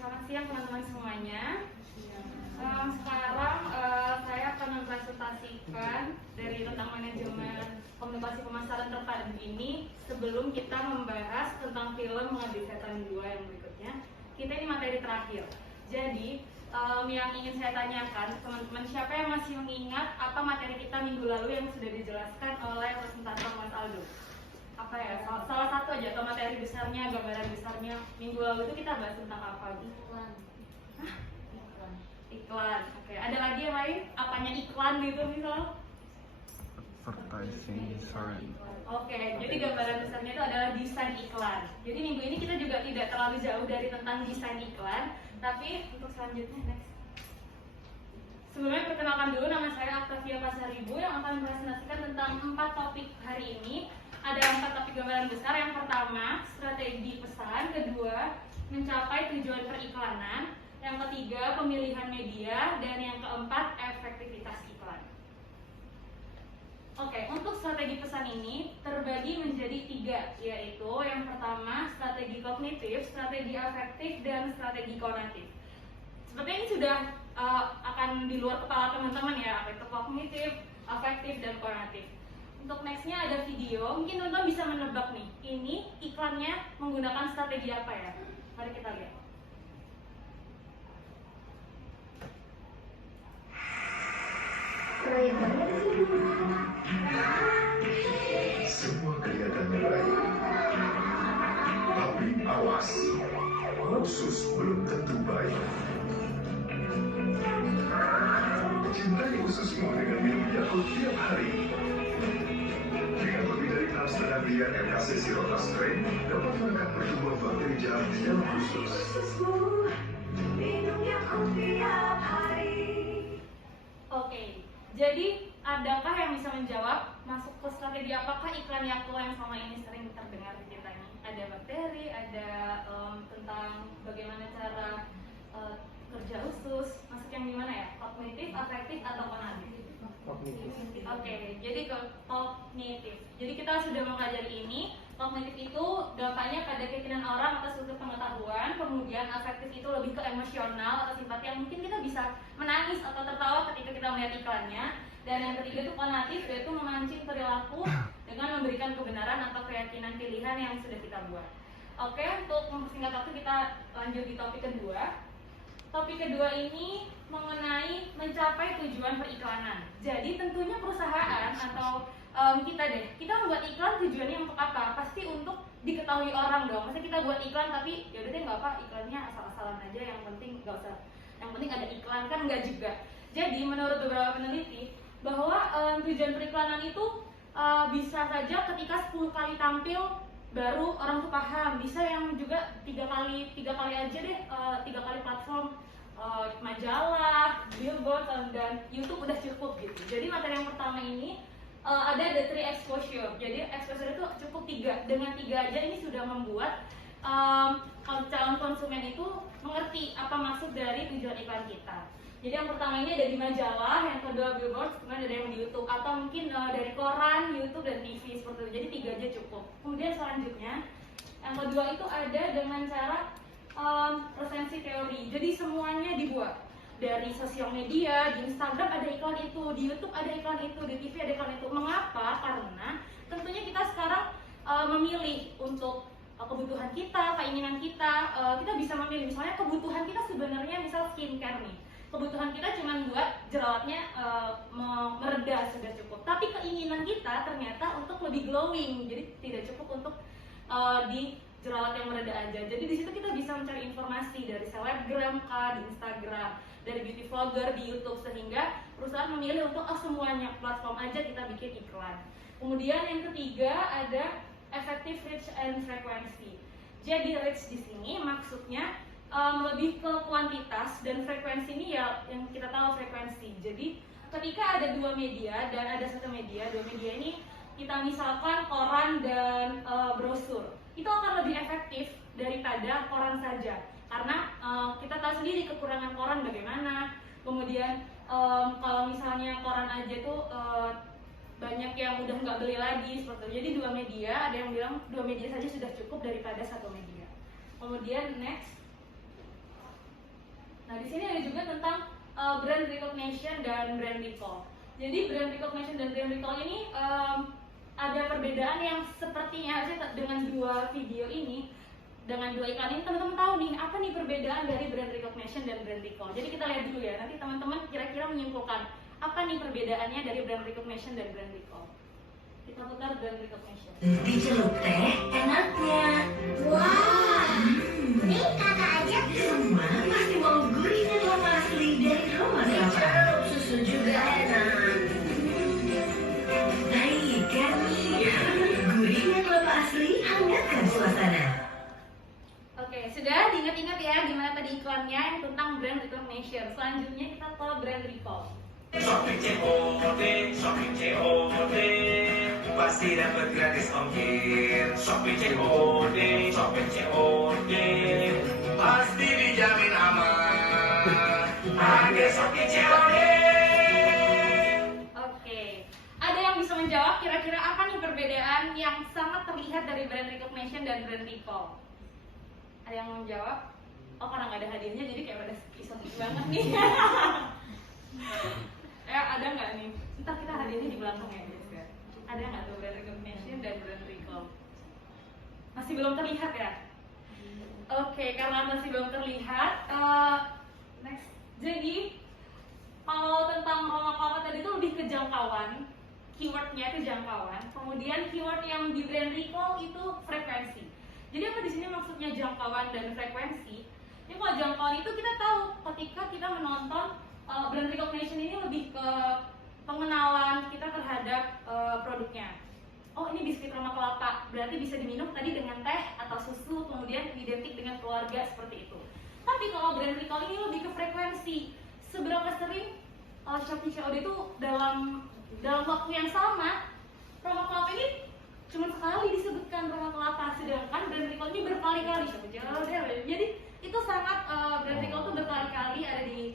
selamat siang teman-teman semuanya. Sekarang saya akan mempresentasikan dari tentang manajemen komunikasi pemasaran terpadu ini sebelum kita membahas tentang film Mengabdi Setan 2 yang berikutnya. Kita ini materi terakhir. Jadi yang ingin saya tanyakan teman-teman, siapa yang masih mengingat apa materi kita minggu lalu yang sudah dijelaskan oleh presentator Mas Aldo? Apa ya, salah satu aja atau materi besarnya, gambaran besarnya minggu lalu itu kita bahas tentang apa? Iklan. Hah? Iklan. Oke, ada lagi yang lain? Apanya iklan gitu misal? Advertising, sorry. Oke, jadi gambaran besarnya itu adalah desain iklan. Jadi minggu ini kita juga tidak terlalu jauh dari tentang desain iklan, tapi untuk selanjutnya next. Sebelumnya perkenalkan dulu, nama saya Octavia Pasaribu yang akan mempresentasikan tentang 4 topik hari ini. Ada 4 topik gambaran besar. Yang pertama, strategi pesan. Kedua, mencapai tujuan periklanan. Yang ketiga, pemilihan media. Dan yang keempat, efektivitas iklan. Oke, untuk strategi pesan ini terbagi menjadi 3, yaitu yang pertama, strategi kognitif, strategi afektif, dan strategi konatif. Sepertinya ini sudah akan di luar kepala teman-teman ya, apa itu kognitif, afektif, dan konatif. Untuk nextnya ada video, mungkin teman-teman bisa menebak nih, ini iklannya menggunakan strategi apa ya? Mari kita lihat. Semua kelihatannya baik, tapi awas, khusus belum tentu baik. Cintai ususmu dengan minum Yakult tiap hari. Dengan lebih dari 6,5 miliar mkc Sirotas Strain dapat menekan pertumbuhan bakteri jahat di dalam usus. Ususmu minum Yakult tiap hari. Oke, jadi adakah yang bisa menjawab masuk ke strategi apakah iklan Yakult yang selama ini sering terdengar di kita ini? Ada bakteri, ada tentang bagaimana cara kerja usus, masuk yang gimana ya? Kognitif, afektif, atau konatif? Kognitif. Oke, jadi ke kognitif. Jadi kita sudah mempelajari ini. Kognitif itu dampaknya pada keyakinan orang atas suatu pengetahuan. Kemudian afektif itu lebih ke emosional atau simpati yang mungkin kita bisa menangis atau tertawa ketika kita melihat iklannya. Dan yang ketiga itu konatif, yaitu memancing perilaku dengan memberikan kebenaran atau keyakinan pilihan yang sudah kita buat. Oke, untuk mempersingkat waktu kita lanjut di topik kedua. Topik kedua ini mengenai mencapai tujuan periklanan. Jadi tentunya perusahaan atau kita membuat iklan tujuannya untuk apa? Pasti untuk diketahui orang dong. Masa kita buat iklan tapi ya udah deh nggak apa, iklannya asal-asalan aja, yang penting nggak usah, yang penting ada iklan, kan nggak juga. Jadi menurut beberapa peneliti bahwa tujuan periklanan itu bisa saja ketika 10 kali tampil baru orang tuh paham, bisa yang juga 3 kali aja deh, 3 kali platform majalah, billboard, dan YouTube udah cukup gitu. Jadi materi yang pertama ini ada the 3 exposure. Jadi exposure itu cukup 3. Dengan 3 aja ini sudah membuat calon konsumen itu mengerti apa maksud dari tujuan iklan kita. Jadi yang pertama ini ada di majalah, yang kedua billboard, kemudian ada yang di YouTube atau mungkin dari koran, YouTube, dan TV seperti itu. Jadi 3 aja cukup. Kemudian selanjutnya yang kedua itu ada dengan cara resensi teori. Jadi semuanya dibuat dari sosial media, di Instagram ada iklan itu, di YouTube ada iklan itu, di TV ada iklan itu. Mengapa? Karena tentunya kita sekarang memilih untuk kebutuhan kita, keinginan kita. Kita bisa memilih, misalnya kebutuhan kita sebenarnya misal skincare nih. Kebutuhan kita cuma buat jerawatnya mereda sudah cukup. Tapi keinginan kita ternyata untuk lebih glowing, jadi tidak cukup untuk di jerawat yang mereda aja. Jadi di situ kita bisa mencari informasi dari selebgram kah, di Instagram, dari beauty vlogger, di YouTube, sehingga perusahaan memilih untuk semuanya platform aja kita bikin iklan. Kemudian yang ketiga ada effective reach and frequency. Jadi reach di sini maksudnya lebih ke kuantitas, dan frekuensi ini ya yang kita tahu frekuensi. Jadi ketika ada 2 media dan ada 1 media, 2 media ini kita misalkan koran dan brosur, itu akan lebih efektif daripada koran saja. Karena kita tahu sendiri kekurangan koran bagaimana. Kemudian kalau misalnya koran aja tuh banyak yang udah nggak beli lagi seperti itu. Jadi 2 media, ada yang bilang 2 media saja sudah cukup daripada 1 media. Kemudian next, Nah, di sini ada juga tentang brand recognition dan brand recall. Jadi brand recognition dan brand recall ini ada perbedaan yang sepertinya harusnya dengan dua video ini, dengan dua iklan ini teman-teman tahu nih apa nih perbedaan dari brand recognition dan brand recall. Jadi kita lihat dulu ya, nanti teman-teman kira-kira menyimpulkan apa nih perbedaannya dari brand recognition dan brand recall. Kita putar brand recognition. Dicelup teh enaknya. Wah, nih kakak aja semua pasti mau gurihnya kelapa asli dari Roma Kelapa. Susu juga enak. Baik kan nih, gurihnya kelapa asli hangatkan suasana. Oke, sudah diingat-ingat ya gimana tadi iklannya yang tentang brand recognition. Selanjutnya kita ke brand recall. Shopping COD, shopping COD, pasti dapat gratis ongkir. Shopping COD, pasti dijamin aman. Harga shopping COD. Oke, ada yang bisa menjawab kira-kira apa nih perbedaan yang sangat terlihat dari brand recognition dan brand recall? Ada yang mau menjawab? Oh, karena nggak ada hadiahnya jadi kayak pada esotik banget nih. Ada nggak nih? Ntar kita hadiahnya di belakang ya guys ya. Ada nggak tuh brand recognition dan brand recall? Masih belum terlihat ya? Oke, karena masih belum terlihat, next. Jadi kalau tentang Roma Kelapa tadi itu lebih ke jangkauan, keywordnya itu jangkauan. Kemudian keyword yang di brand recall itu frekuensi. Jadi apa di sini maksudnya jangkauan dan frekuensi? Jadi kalau jangkauan itu kita tahu ketika kita menonton brand recognition ini lebih ke pengenalan kita terhadap produknya. Oh, ini biskuit Roma Kelapa, berarti bisa diminum tadi dengan teh atau susu, kemudian identik dengan keluarga seperti itu. Tapi kalau brand recall ini lebih ke frekuensi. Seberapa sering Shopee COD itu dalam waktu yang sama Roma Kelapa ini cuma sekali disebutkan Roma Kelapa, sedangkan brand recall ini berkali-kali Shopee COD. Jadi itu sangat brand recall itu berkali-kali ada di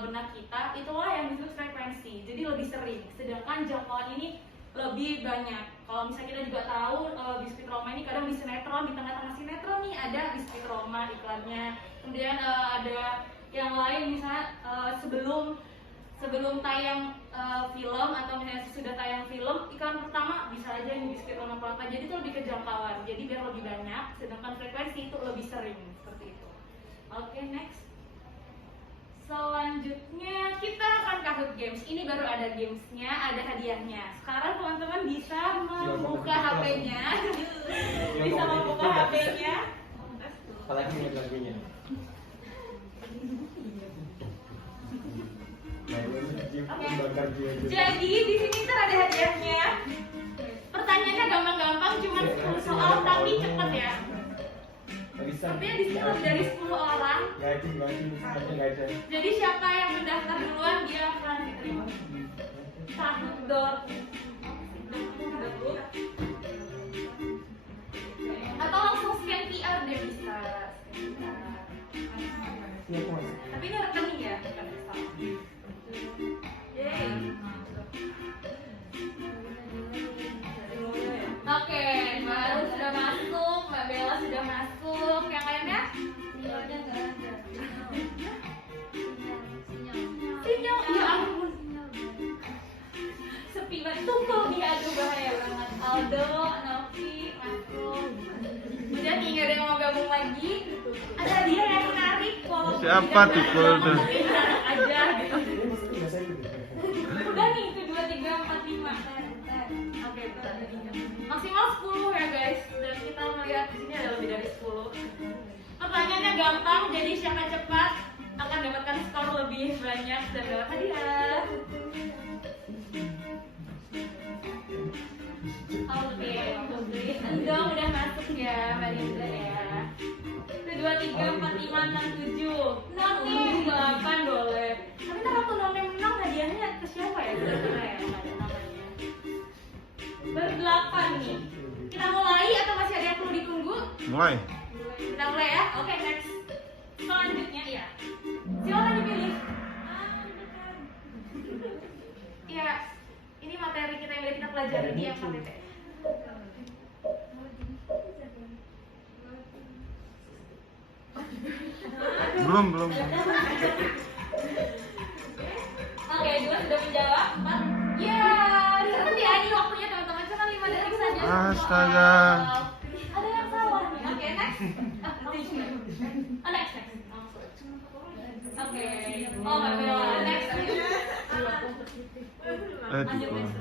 benak kita, itulah yang disebut frekuensi. Jadi lebih sering, sedangkan jangkauan ini lebih banyak. Kalau misalnya kita juga tahu biskuit Roma ini kadang di sinetron, di tengah-tengah sinetron nih ada biskuit Roma iklannya. Kemudian ada yang lain misalnya sebelum tayang film atau misalnya sudah tayang film, iklan pertama bisa aja ini biskuit Roma Kelapa. Jadi itu lebih ke jangkauan. Jadi biar lebih banyak, sedangkan frekuensi itu lebih sering seperti itu. Oke, next. Selanjutnya kita akan Kahoot Games. Ini baru ada gamesnya, ada hadiahnya. Sekarang teman-teman bisa membuka HP-nya, bisa membuka HP-nya. Apalagi ingat lagunya. Jadi di sini tuh ada hadiahnya. Pertanyaannya gampang-gampang, cuma 10 soal tapi cepet ya. Artinya di sini lebih dari 10 orang. Nggak ada. Jadi siapa yang mendaftar duluan dia akan diterima $1. Atau langsung scan QR deh bisa. Tapi ini rekening ya, bukan Excel. Yeay. Oke, baru sudah masuk, Mbak Bella sudah masuk. Yang lainnya? Sinyalnya nggak ada. Sinyal, ya ampun. Sepi banget, tumpul dia, aduh bahaya banget. Aldo, Novi, Marco. Kemudian nih nggak ada yang mau gabung lagi. Ada dia yang menarik. Siapa tuh Golden? Aja gitu. Udah nih, itu 2, 3, 4, 5. Oke, maksimal 10 ya guys. Dan kita melihat di sini ada lebih dari 10. Pertanyaannya gampang, jadi siapa cepat akan dapatkan skor lebih banyak dan dapat hadiah. Oke, Endong udah masuk ya, Mbak Linda ya. 1, 2, 3, 4, 5, 6, 7. Note 8 boleh. Tapi ntar waktu Note menang hadiahnya ke siapa ya? Kira-kira ya, nggak ada namanya. Ber-8 nih. Kita mulai atau masih ada yang perlu ditunggu? Mulai. Kita mulai ya. Oke, next. Selanjutnya ya. Silakan dipilih. Ya, ini materi kita yang udah kita pelajari di FKTT. Aduh, Belum. Oke, 2 sudah menjawab. 4. Ya, cepet ya ini waktunya teman-teman. Cuma 5 detik saja. Astaga. Ada yang salah nih. Oke, next. Next. Oke. Oh, nggak bela. Next. Lanjut Dipul. terus.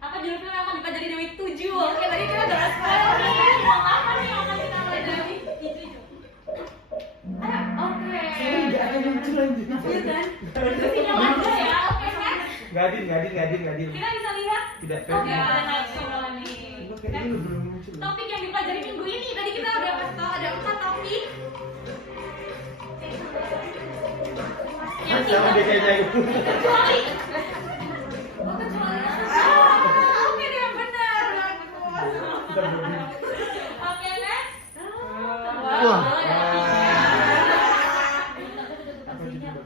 Apa judul film yang akan dipelajari di week 7? Oke, tadi kita udah spoiler nih. Film apa nih yang akan kita pelajari di week 7? Ayo, oke. Nggak ada yang lucu lagi. Iya kan? Sinyal aja ya. Oke, next. Gadin. Kita bisa lihat. Tidak fair. Oke, ada next semua nih. Kayaknya Next. belum muncul. Topik yang dipelajari minggu ini tadi kita udah kasih tau ada 4 topik. Yang Sama dia kayaknya itu. kecuali oke deh yang benar Kita belum. oke next. Wah.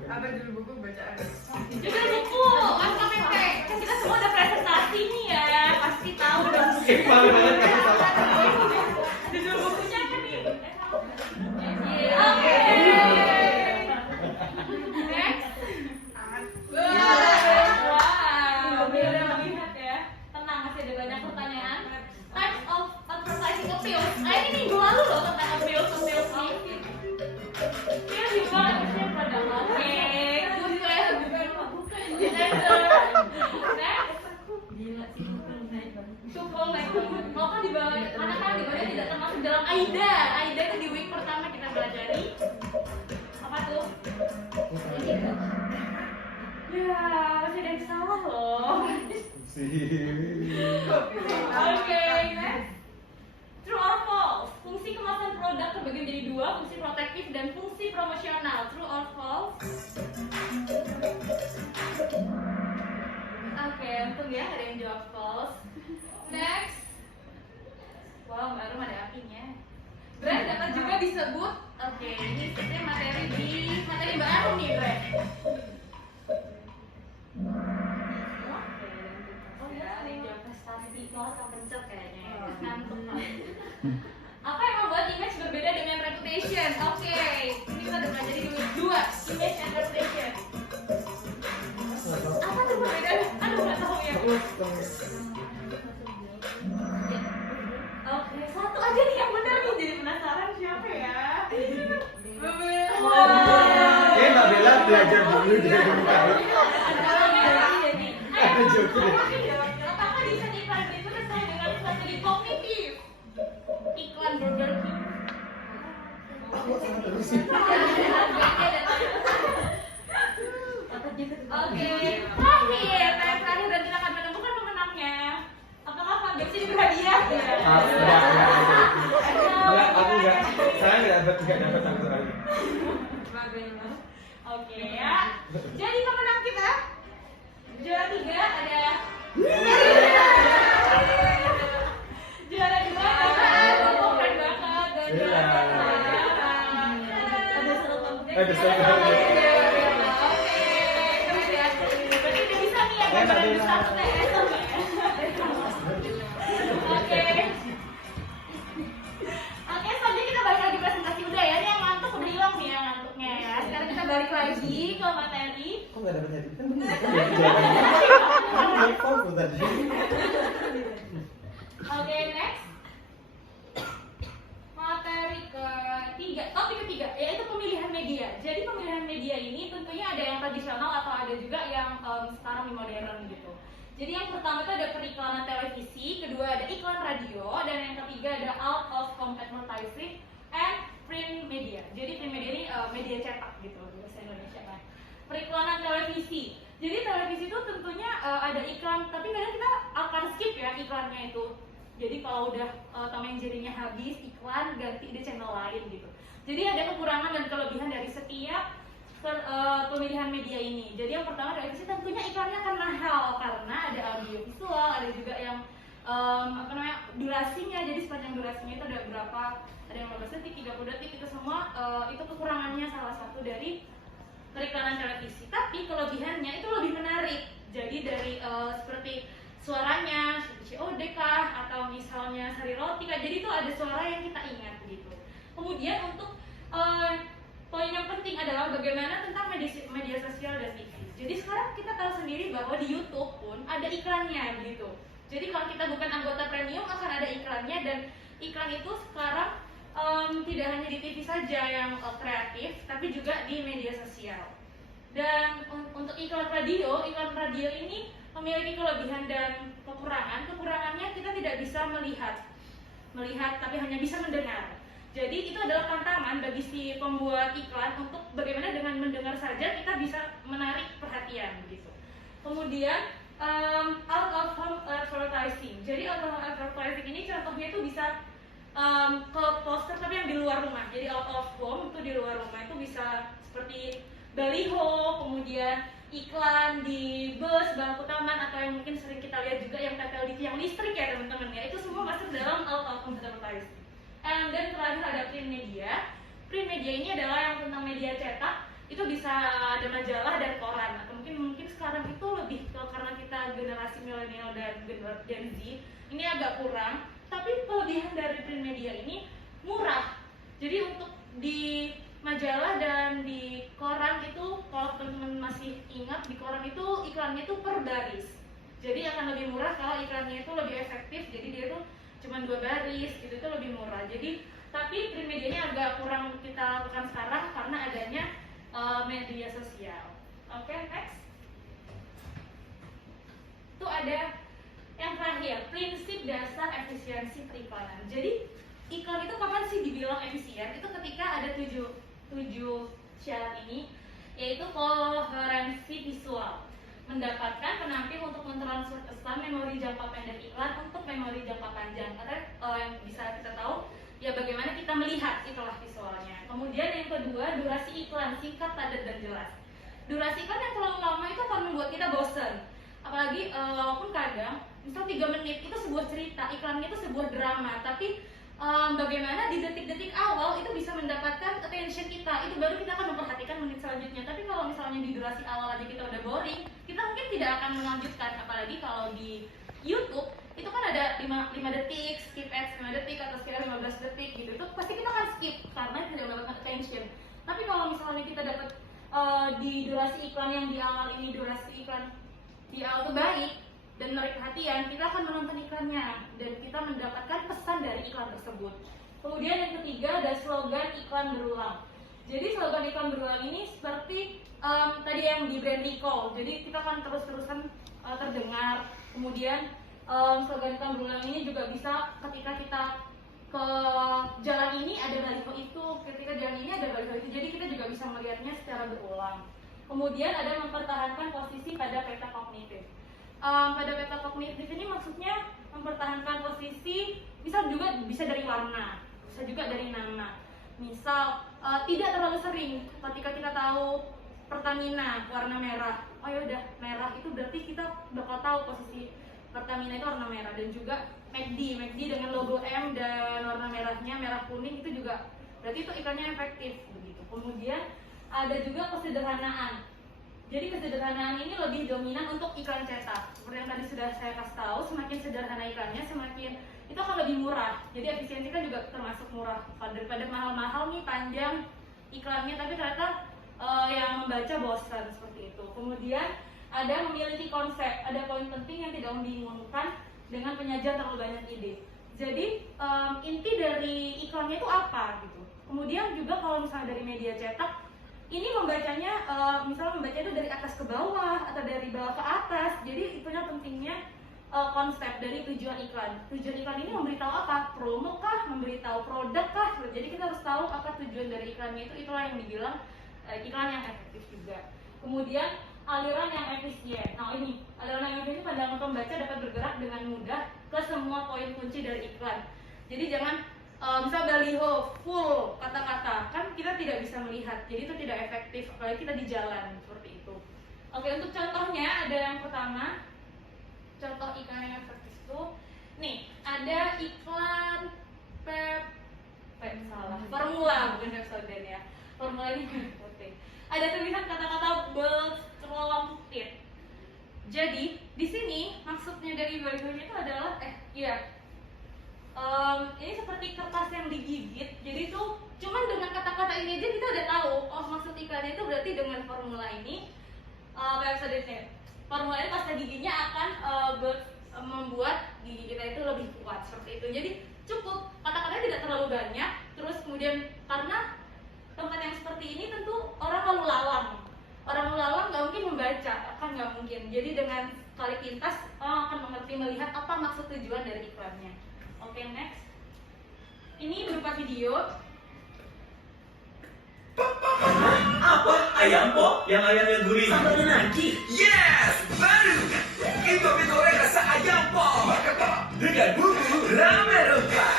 Apa judul buku bacaan? Judul buku kan KPP kan kita semua udah presentasi nih ya pasti tahu dong. Malu banget kasih salah. Judul bukunya apa nih? Oke. Next. Wow, biar lihat ya. Tenang, masih ada banyak pertanyaan. Types of advertising appeals. Ini minggu lalu loh tentang appeals nih. Dia juga harusnya pada oke. Next. Syukur naik banget. Mau kan di bawah, karena kan di bawahnya tidak termasuk dalam AIDA. AIDA itu di week pertama kita pelajari. Apa tuh? Ya, masih ada yang salah loh. Oke, next. True or false? Fungsi kemasan produk terbagi menjadi 2, fungsi protektif dan fungsi promosional. True or false? Oke, untung ya ada yang jawab false. Next. Wow, baru ada apinya. Brand dapat juga disebut. Oke, ini sebenarnya materi baru nih, Brand. Oh ya, ada yang jawab prestasi. Malah kepencet kayaknya ya. Ngantuk. Apa yang membuat image berbeda dengan reputation? Oke, ini kita udah belajar di week 2, image and reputation. Apa tuh perbedaannya? Aduh, nggak tahu ya. Oke, satu aja nih yang benar nih, jadi penasaran siapa ya? Wow. Kayaknya Mbak Bella belajar dulu dia belum tahu. Ada joki. Apakah desain iklan itu sesuai dengan strategi kognitif? Iklan Burger King. Oke, terakhir dan kita akan menemukan pemenangnya. Apakah Pak Bexi diberi hadiah? Enggak, aku enggak. Saya enggak dapat aku kali. Oke ya. Jadi pemenang kita juara 3 ada juara 2 keren banget dan juara 1 Ada satu. Berarti udah bisa nih ya gambaran besar TS. Oke. Oke, selanjutnya kita balik lagi presentasi udah ya. Ini yang ngantuk udah hilang nih yang ngantuknya ya. Sekarang kita balik lagi ke materi. Kok enggak dapat hadiah? Kan benar kan dia jawabannya. Aku fokus tadi. Oke, next. Materi ketiga, topik ketiga, yaitu pemilihan media. Jadi pemilihan media ini tentunya ada yang tradisional atau ada juga yang sekarang modern gitu. Jadi yang pertama itu ada periklanan televisi, kedua ada iklan radio, dan yang ketiga ada out of home advertising and print media. Jadi print media ini media cetak gitu bahasa Indonesia kan. Periklanan televisi. Jadi televisi itu tentunya ada iklan, tapi kadang kita akan skip ya iklannya itu. Jadi kalau udah Tom and Jerry-nya habis, iklan ganti di channel lain gitu. Jadi ada kekurangan dan kelebihan dari setiap pemilihan media ini. Jadi yang pertama televisi tentunya iklannya akan mahal karena ada audio visual, ada juga yang durasinya. Jadi sepanjang durasinya itu ada berapa? Ada yang 15 detik, 30 detik, itu semua itu kekurangannya salah satu dari periklanan televisi. Tapi kelebihannya itu lebih menarik. Jadi dari seperti suaranya, COD kah, atau misalnya sari roti kah. Jadi itu ada suara yang kita ingat gitu. Kemudian untuk poin adalah bagaimana tentang media sosial dan TV. Jadi sekarang kita tahu sendiri bahwa di YouTube pun ada iklannya begitu. Jadi kalau kita bukan anggota premium akan ada iklannya, dan iklan itu sekarang tidak hanya di TV saja yang kreatif, tapi juga di media sosial. Dan untuk iklan radio ini memiliki kelebihan dan kekurangan. Kekurangannya kita tidak bisa melihat tapi hanya bisa mendengar. Jadi itu adalah tantangan bagi si pembuat iklan untuk bagaimana dengan mendengar saja kita bisa menarik perhatian gitu. Kemudian out of home advertising. Jadi out of home advertising ini contohnya itu bisa ke poster tapi yang di luar rumah. Jadi out of home itu di luar rumah itu bisa seperti baliho, kemudian iklan di bus, bangku taman, atau yang mungkin sering kita lihat juga yang tempel di tiang listrik ya teman-teman ya. Itu semua masuk dalam out of home advertising. And then terakhir ada print media. Print media ini adalah yang tentang media cetak. Itu bisa ada majalah dan koran. Atau mungkin sekarang itu lebih ke karena kita generasi milenial dan Gen Z, ini agak kurang. Tapi kelebihan dari print media ini murah. Jadi untuk di majalah dan di koran itu, kalau teman-teman masih ingat, di koran itu iklannya itu per baris. Jadi akan lebih murah kalau iklannya itu lebih efektif. Jadi dia tuh cuma 2 baris, itu lebih murah. Jadi tapi print medianya agak kurang kita lakukan sekarang karena adanya media sosial. Oke, next. Itu ada yang terakhir, prinsip dasar efisiensi periklanan. Jadi iklan itu kapan sih dibilang efisien? Itu ketika ada 7 syarat ini, yaitu koherensi visual, mendapatkan penampil untuk mentransfer pesan memori jangka pendek iklan untuk memori jangka panjang. Karena yang bisa kita tahu ya bagaimana kita melihat itulah visualnya. Kemudian yang kedua, durasi iklan singkat, padat, dan jelas. Durasi iklan yang terlalu lama itu akan membuat kita bosan. Apalagi walaupun kadang misal 3 menit itu sebuah cerita, iklannya itu sebuah drama, tapi bagaimana di detik-detik awal itu bisa mendapatkan attention kita, itu baru kita akan memperhatikan menit selanjutnya. Tapi kalau misalnya di durasi awal aja kita udah boring, kita mungkin tidak akan melanjutkan. Apalagi kalau di YouTube itu kan ada 5 detik, skip ads 5 detik atau sekitar 15 detik gitu, itu pasti kita akan skip karena tidak mendapatkan attention. Tapi kalau misalnya kita dapat di durasi iklan yang di awal ini, durasi iklan di awal itu baik dan menarik perhatian, kita akan menonton iklannya dan kita mendapatkan pesan dari iklan tersebut. Kemudian yang ketiga ada slogan iklan berulang. Jadi slogan iklan berulang ini seperti tadi yang di brand recall. Jadi kita akan terus-terusan terdengar. Kemudian slogan iklan berulang ini juga bisa ketika kita ke jalan ini ada baliho itu, ketika jalan ini ada baliho itu. Jadi kita juga bisa melihatnya secara berulang. Kemudian ada mempertahankan posisi pada peta kognitif. Pada peta kognitif ini maksudnya mempertahankan posisi, bisa dari warna, bisa juga dari nama. Misal tidak terlalu sering ketika kita tahu Pertamina warna merah, oh ya udah merah itu berarti kita bakal tahu posisi Pertamina itu warna merah. Dan juga McD dengan logo M dan warna merahnya merah kuning, itu juga berarti itu iklannya efektif begitu. Kemudian ada juga kesederhanaan. Jadi kesederhanaan ini lebih dominan untuk iklan cetak. Seperti yang tadi sudah saya kasih tahu, semakin sederhana iklannya, semakin itu akan lebih murah. Jadi efisiensi kan juga termasuk murah. Daripada mahal-mahal nih panjang iklannya, tapi ternyata yang membaca bosan seperti itu. Kemudian ada memiliki konsep, ada poin penting yang tidak membingungkan dengan penyajian terlalu banyak ide. Jadi inti dari iklannya itu apa gitu. Kemudian juga kalau misalnya dari media cetak, ini membacanya, misalnya membaca itu dari atas ke bawah atau dari bawah ke atas. Jadi itunya pentingnya konsep dari tujuan iklan. Tujuan iklan ini memberitahu apa? Promo kah? Memberitahu produk kah? Jadi kita harus tahu apa tujuan dari iklannya itu. Itulah yang dibilang iklan yang efektif juga. Kemudian aliran yang efisien. Nah ini aliran yang efisien, pandangan pembaca dapat bergerak dengan mudah ke semua poin kunci dari iklan. Jadi jangan misal baliho full kata-kata, kan kita tidak bisa melihat, jadi itu tidak efektif apalagi kita di jalan seperti itu. Oke, untuk contohnya ada yang pertama, contoh iklan yang efektif itu nih, ada iklan formula, bukan Pepsodent ya, formula ini putih. Ada tulisan kata-kata bold strong-fit. Jadi di sini maksudnya dari balihonya itu adalah ini seperti kertas yang digigit. Jadi itu cuman dengan kata-kata ini aja kita udah tahu oh maksud iklan iklannya itu berarti dengan formula ini formula ini pasta giginya akan membuat gigi kita itu lebih kuat seperti itu. Jadi cukup kata-katanya tidak terlalu banyak. Terus kemudian karena tempat yang seperti ini tentu orang lalu lalang nggak mungkin membaca, kan nggak mungkin. Jadi dengan kali pintas orang akan mengerti, melihat apa maksud tujuan dari iklannya. Oke, next. Ini berupa video. Apa? Ayam pop? Yang ayamnya gurih? Sambalnya nagi. Yes! Baru! Indomie goreng rasa ayam pop! Dengan bumbu rame rempah.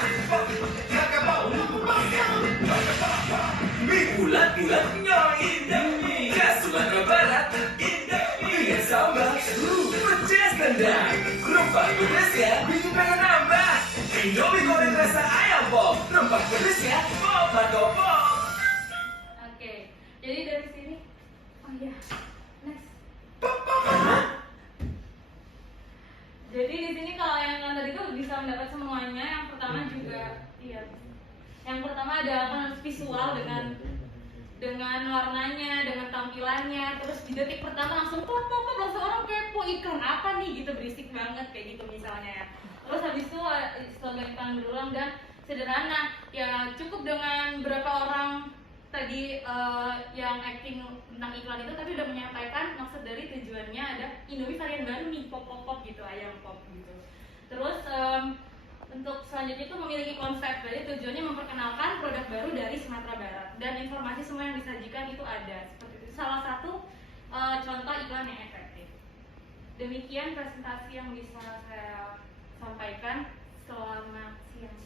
Mie bulat-bulat nyoy Indomie. Khas Sumatera Barat Indomie. Dengan sambal pedas tendang. Rempah pedasnya bikin pengen nambah. Indomie goreng rasa ayam pop. Rempah pedasnya pop atau pop. Oke, jadi dari sini, oh iya, next. Jadi di sini kalau yang tadi itu bisa mendapat semuanya. Yang pertama juga, iya. Yang pertama ada visual dengan warnanya, dengan tampilannya. Terus di detik pertama langsung pop, langsung orang kepo iklan apa nih gitu, berisik banget kayak gitu misalnya ya. Terus habis itu slogan iklan berulang dan sederhana. Ya cukup dengan berapa orang tadi yang acting tentang iklan itu, tapi udah menyampaikan maksud dari tujuannya ada Indomie varian baru nih, pop gitu, ayam pop gitu. Terus untuk selanjutnya itu memiliki konsep, jadi tujuannya memperkenalkan produk baru dari Sumatera Barat dan informasi semua yang disajikan itu ada seperti itu. Salah satu contoh iklan yang efektif. Demikian presentasi yang bisa saya sampaikan. Selamat siang.